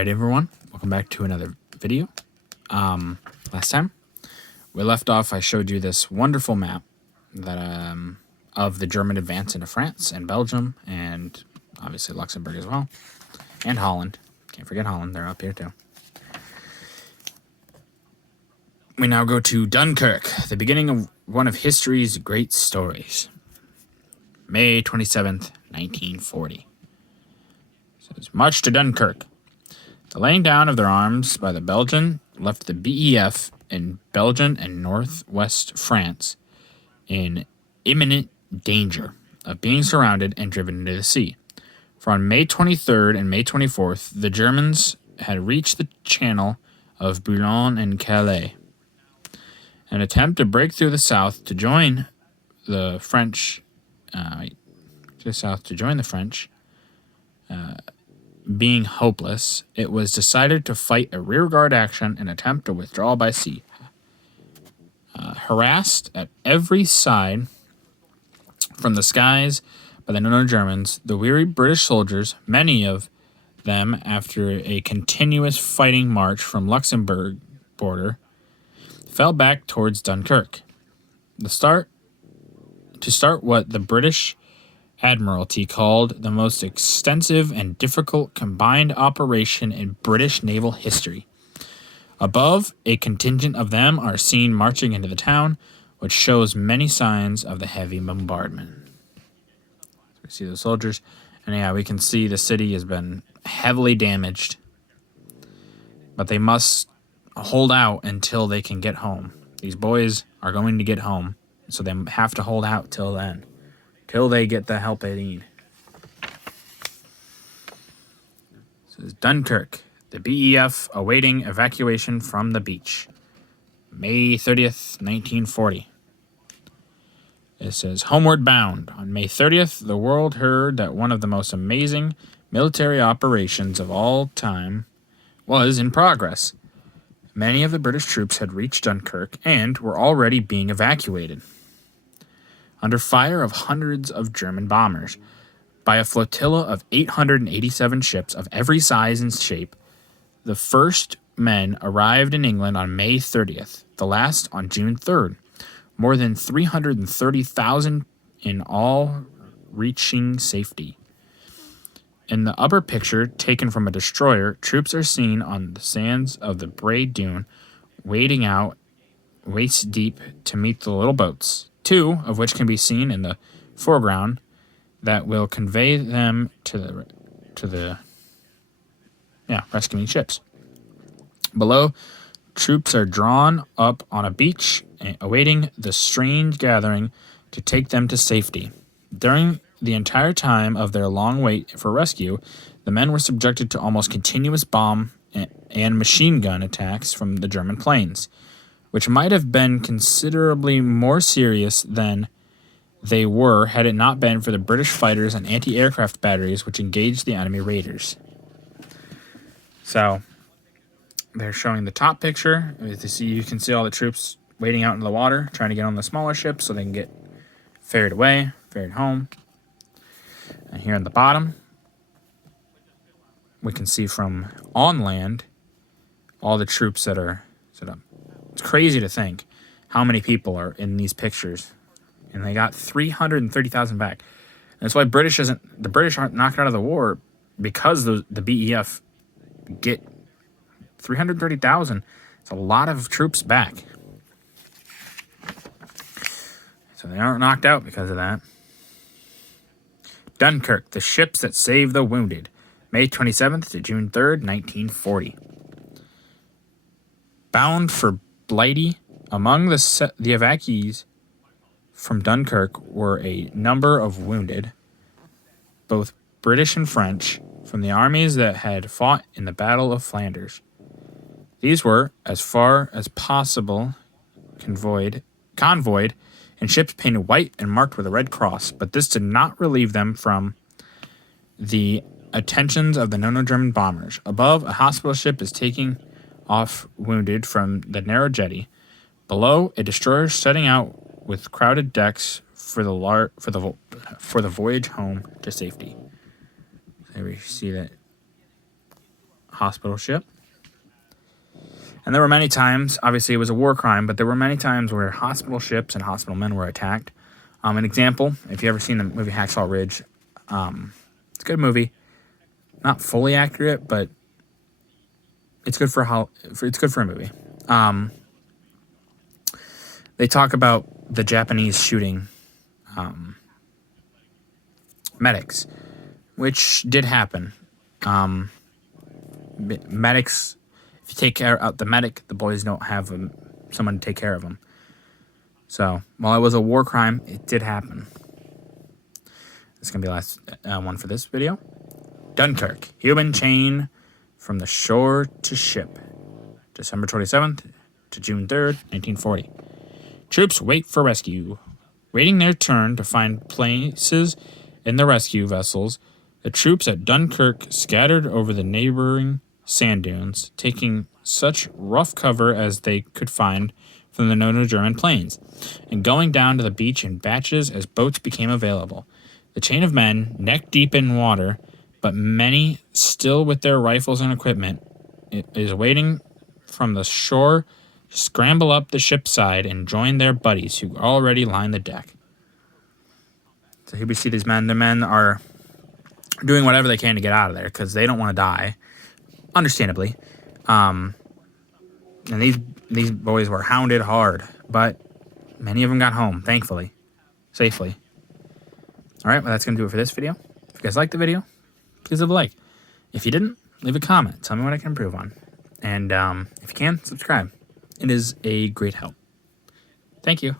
Alright everyone, welcome back to another video. Last time we left off, I showed you this wonderful map that of the German advance into France and Belgium and obviously Luxembourg as well. And Holland. Can't forget Holland, they're up here too. We now go to Dunkirk, the beginning of one of history's great stories. May 27th, 1940. So it's March to Dunkirk. The laying down of their arms by the Belgian left the BEF in Belgium and northwest France in imminent danger of being surrounded and driven into the sea. For on May 23rd and May 24th, the Germans had reached the channel of Boulogne and Calais. An attempt to break through the south to join the French, being hopeless, it was decided to fight a rearguard action and attempt to withdraw by sea. Harassed at every side from the skies by the known Germans, the weary British soldiers, many of them after a continuous fighting march from Luxembourg border, fell back towards Dunkirk. To start what the British Admiralty called the most extensive and difficult combined operation in British naval history. Above, a contingent of them are seen marching into the town, which shows many signs of the heavy bombardment. So we see the soldiers, and yeah, we can see the city has been heavily damaged, but they must hold out until they can get home. These boys are going to get home, so they have to hold out till then. Till they get the help they need. This is Dunkirk, the BEF awaiting evacuation from the beach. May 30th, 1940. It says, Homeward bound. On May 30th, the world heard that one of the most amazing military operations of all time was in progress. Many of the British troops had reached Dunkirk and were already being evacuated, under fire of hundreds of German bombers, by a flotilla of 887 ships of every size and shape. The first men arrived in England on May 30th, the last on June 3rd. More than 330,000 in all reaching safety. In the upper picture, taken from a destroyer, troops are seen on the sands of the Bray Dune, wading out waist deep to meet the little boats, two of which can be seen in the foreground that will convey them to the rescuing ships. Below, troops are drawn up on a beach, awaiting the strange gathering to take them to safety. During the entire time of their long wait for rescue, the men were subjected to almost continuous bomb and machine gun attacks from the German planes, which might have been considerably more serious than they were had it not been for the British fighters and anti-aircraft batteries which engaged the enemy raiders. So, they're showing the top picture. You can see all the troops wading out into the water, trying to get on the smaller ships so they can get ferried away, ferried home. And here on the bottom, we can see from on land all the troops that are set up. It's crazy to think how many people are in these pictures. And they got 330,000 back. And that's why the British aren't knocked out of the war, because the BEF get 330,000. It's a lot of troops back. So they aren't knocked out because of that. Dunkirk, the ships that save the wounded. May 27th to June 3rd, 1940. Bound for Blighty, among the evacuees from Dunkirk were a number of wounded, both British and French, from the armies that had fought in the Battle of Flanders. These were, as far as possible, convoyed in ships painted white and marked with a red cross, but this did not relieve them from the attentions of the known German bombers. Above, a hospital ship is taking off wounded from the narrow jetty. Below, a destroyer setting out with crowded decks for the voyage home to safety. There we see that hospital ship. And there were many times, obviously it was a war crime, but there were many times where hospital ships and hospital men were attacked. An example, if you've ever seen the movie Hacksaw Ridge, it's a good movie. Not fully accurate, but it's good for a movie. They talk about the Japanese shooting medics, which did happen. Medics, if you take care of the medic, the boys don't have someone to take care of them. So, while it was a war crime, it did happen. This is going to be the last one for this video. Dunkirk, human chain from the shore to ship. December 27th to June 3rd, 1940. Troops wait for rescue. Waiting their turn to find places in the rescue vessels, the troops at Dunkirk scattered over the neighboring sand dunes, taking such rough cover as they could find from the known German planes, and going down to the beach in batches as boats became available. The chain of men, neck deep in water, but many still with their rifles and equipment, is waiting from the shore to scramble up the ship's side and join their buddies who already line the deck. So here we see these men. The men are doing whatever they can to get out of there because they don't want to die, understandably. And these boys were hounded hard, but many of them got home, thankfully, safely. All right, well, that's going to do it for this video. If you guys liked the video, please leave a like. If you didn't, leave a comment. Tell me what I can improve on. And if you can, subscribe. It is a great help. Thank you.